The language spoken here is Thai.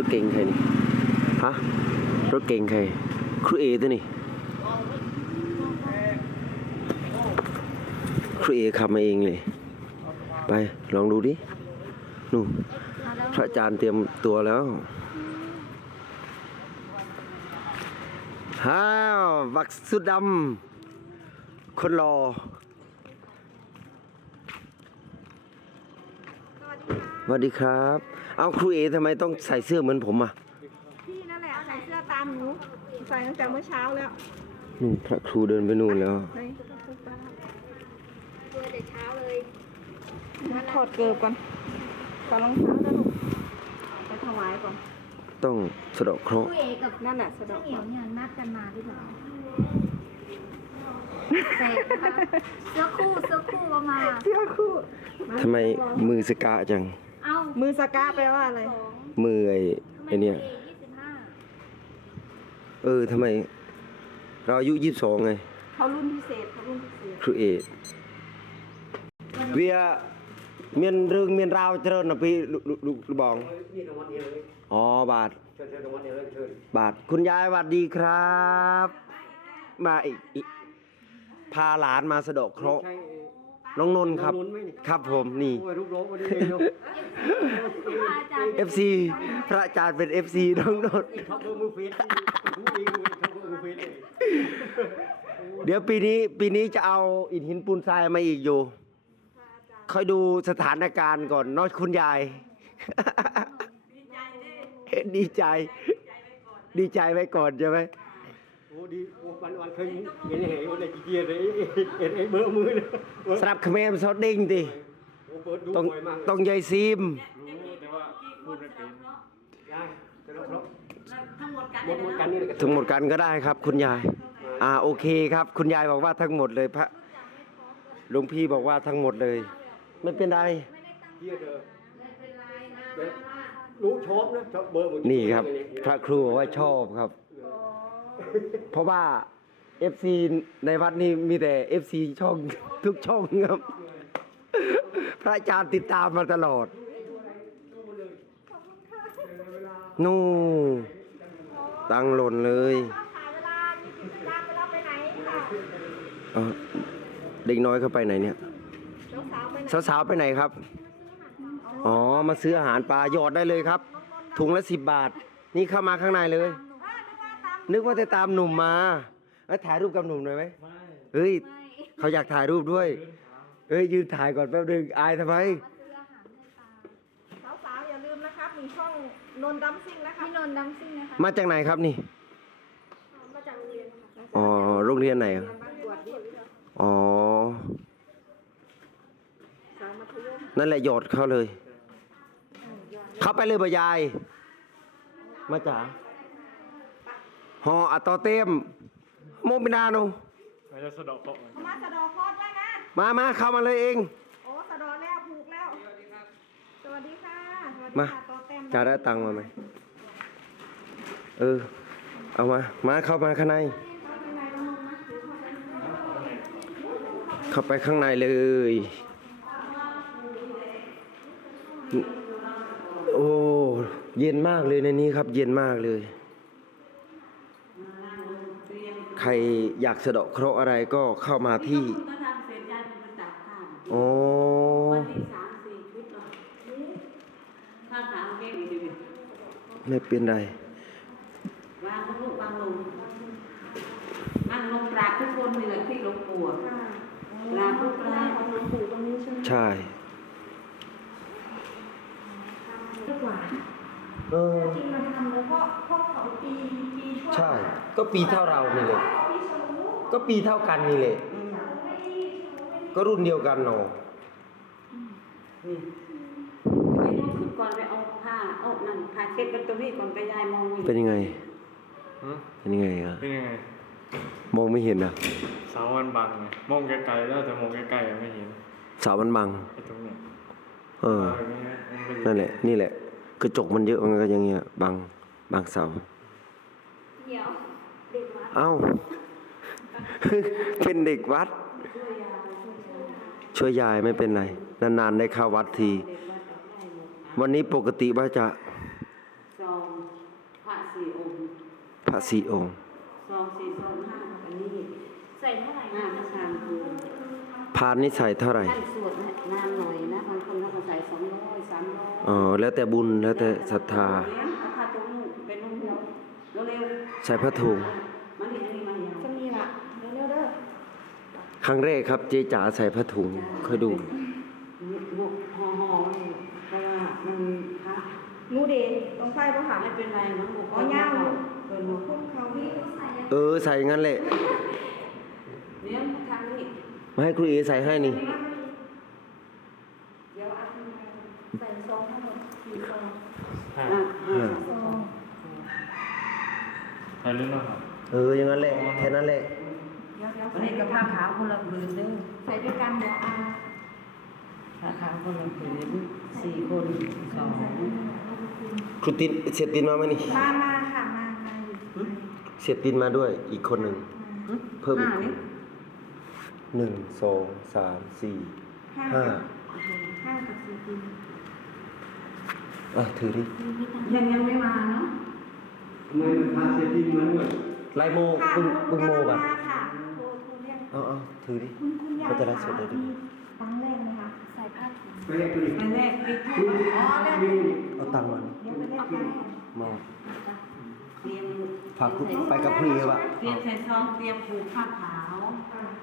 รถเก่งใครนี่ฮะรถเก่งใครครูเอตัวนี่ครูเอขับมาเองเลย ไปลองดูดินู่นพระอาจารย์เตรียมตัวแล้วฮ่าวบักสุดดำคนรอ สวัสดีครับ เอาครูเอทำไมต้องใส่เสื้อเหมือนผมอะพี่นั่นแหละใส่เสื้อตามหนูใส่ตั้งแต่เมื่อเช้าแล้วนู่นพระครูเดินไปนู่นแล้วไหนตัวแต่เช้าเลยมาถอดเกิบก่อนก่อนรองเท้านะลูกไปถวายก่อนต้องสะเดาะเคราะห์ผู้เอกกับนั่นแหละสะดช่าองกเหนียวเนี่ยนัดกันมาหรือเปล่าแปลกนะคะเสื้อคู่เสื้อคู่ก็มา เสื้อคู่ทำไมมือสกะจังเอ้า มือสกาแปลว่าอะไรสองมือไอ้ทำไมไอ้เนี่ยยี่สิบห้าเออทำไม เราอายุยี่สิบสองไง เขารุ่นพิเศษเขารุ่นพิเศษครูเอเวียเมียนเรื่องเมียนราวเจริญนะพี่ลูลูลูลูกบองนี่รางวัลเดียวเลยอ๋อบาทเชิญเชิญรางวัลเดียวเลยเชิญบาทคุณยายสวัสดีครับ มาอีกอีกพาหลานมาสะเดาะเคราะห์ใช่ น้องนนท์ครับน้องนนท์ไหมนี่ครับผมนี่ โอ้ยรูปโลกมาดีเลยเนาะอาจารย์ FC พระอาจารย์เป็น FC น้องนนท์ท็อปเบอร์มือเฟสรู้ดีเลยท็อปเบอร์มือเฟสเลยเดี๋ยวปีนี้ปีนี้จะเอาอิฐหินปูนทรายมาอีกอยู่คอยดูสถานการณ์ก่อนเนอะคุณยาย ดีใจ ดีใจไว้ก่อนใช่ไหมโอ้ ดีโอ้วันวันเคยเห็นเห็นวันไหนกี่เกียร์เลยเห็นไอ้เบอร์มือเลยสนับเขมรซอดดิ้งดิโอ้เปิดดูต้องบ่อยมากเลยต้องยายซีมได้จะรับรับทั้งหมดกันหมดหมดกันนี่เลยทั้งหมดกันก็ได้ครับ คุณยาย อ่าโอเคครับ คุณยายบอกว่าทั้งหมดเลยพระหลวงพี่บอกว่าทั้งหมดเลย ไม่เป็นไรเกียร์เด้อรู้ชอบนะชอบเบอร์นี่ครับ พระครูบอกว่าชอบครับ เพราะว่า FC ในวัดนี้มีแต่ FC ช่อง ทุกช่องครับ พระอาจารย์ติดตามมาตลอดนู่ตั้งหล่นเลยขายเวลามีกิจกรรมเวลาไปไหนค่ะเอ้าเด็กน้อยเขาไปไหนเนี่ยสาวสาวๆไปไหนสาวๆไปไหนครับ อ๋อ มาซื้ออาหารปลาหยอดได้เลยครับ ถุงละสิบบาท นี่เข้ามาข้างในเลย นึกว่าจะตามหนุ่มมาเอ้ยถ่ายรูปกับหนุ่มหน่อยไหมเฮ้ยเขาอยากถ่ายรูปด้วยเฮ้ยยืนถ่ายก่อนแป๊บนึงอายทำไมซื้ออาหารให้ปลาสาวสาวๆอย่าลืมนะครับ มีช่องนนท์ดัมซิ่งนะครับพี่นนท์ดัมซิ่งนะคะมาจากไหนครับนี่ มาจากโรงเรียนค่ะอ๋อโรงเรียนไหนอะบางกวดดิอ๋อ สาวมัธยมนั่นแหละหยอดเข้าเลย เข้าไปเลยบ่ยาย มาจ๋า ฮออัตโตเต็มโมบินาโนเขามาสะดอคอดไว้นะ มามาเข้ามาเลยเอง โอ้สะดอแล้วผูกแล้ว สวัสดีค่ะ สวัสดีมา ค่ะต่อแต้มจะได้ตังค์มาไหมเออ เอามา มาเข้ามาข้างในเข้าไปข้างในเลย โอ้ เย็นมากเลยในนี้ครับ เย็นมากเลย ใครอยากสะเดาะเคราะห์อะไรก็เข้ามาที่ก็ทำเสร็จยายเป็นตัดผ้าโอ้วันที่สามสี่ชุดเนาะผ้าขาวแก้ดีดีไม่เป็นไรวางลูกวางลงนั่งลงกราบทุกคนนี่แหละที่หลวงปู่อะกราบทุกกราบของหลวงปู่ตรงนี้ใช่ไหมใช่ ดีกว่า เออ จริงมันทำแล้วเพ ราะเพราะเขาปีปีช่วงใช่ ก็ปีเท่าเรานี่เลยปีสมุก็ปีเท่ากันนี่แหละก็รุ่นเดียวกันเนาะไปลุกขึ้นก่อนไปเอาผ้าเอานั่นผ้าเช็ดกันตรงนี้ก่อนไปยายมองไม่เป็นเห็นยังไง หืมเป็นยังไงอะเป็นยังไงมองไม่เห็นอะเสามันบังไงมองไกลๆแล้วแต่มองใกล้ๆอะไม่เห็นเสามันบัง ไอ้ตรงเนี้ยเออาย่างเงี้ยมันเป็นนั่นแหละ นี่แหละ กระจกมันเยอะมันก็อย่างเงี้ยบัง บังเสาเดี๋ยวเด็กวัดเอ้า เป็นเด็กวัด ช่วยยายไม่เป็นไร นานๆได้เข้าวัดที วันนี้ปกติว่าจะสองพระสี่องค์สองสี่สองห้าอันนี้ใส่เท่าไหร่ห้าพระชานคือพานนี่ใส่เท่าไหร่ท่านสวดนานหน่อยนะบางคนเขาก็ใส่สองร้อยสามร้อยอ๋อแล้วแต่บุญแล้วแต่ศรัทธา ใส่ผ้าถุงๆมานี่อันนี้มาอย่างจะมีละเร็วๆเด้อครั้งแรกครับเจ๊จ๋าใส่ผ้าถุงเคยดูบวกห่อห่อๆเลยเพราะว่ามันพระนูเดย์ตรงไฟปะค่ะไม่เป็นไรมันบวกอ๋อยาวเปิดหัวพุ่มเขานี่เออใส่งั้นแหละเลี้ยงทางนี้มาให้ครูเอใส่ให้นี่เดี๋ยวอาทิตย์หน้าใส่ซองทั้งหมดสี่ซองห้าอะอะซอง ใครเล่นนะครับเอออย่างนั้นแหละแค่นั้นแหละเดี๋ยวเดี๋ยววันนี้กับผ้าขาวคนละผืนเด้อใส่ด้วยกันเดี๋ยวอาผ้าขาวคนละผืนสี่คนสองครูตินเสียตินมาไหมนี่มามาค่ะมามาอยู่เสียตินมาด้วยอีกคนหนึ่งเพิ่มอีกห้านี่หนึ่งสองสามสี่ห้าห้าห้ากับสี่ปีอะถือดิยังยังไม่มาเนาะ ทำไมมันพาเสียดินมาด้วยไลายโมค่ะปึ้งปึ้งโมบัดมาค่ะโทรโทรเรียกเอาเอาถือดิ คุณคุณยายเขาจะไลฟ์สดได้ค่ะดิมีตังค์แรกไหมคะใส่ผ้าถุงไปแรกตัวนี้ไปแรกปิดทูนี่บอ๋อแรกนี่เอาตังค์มาเดี๋ยวไปแลกกันมาเตรียมฝากครูไปกับครูเอวะเตรียมใส่ซองเตรียมผูกผ้าขาว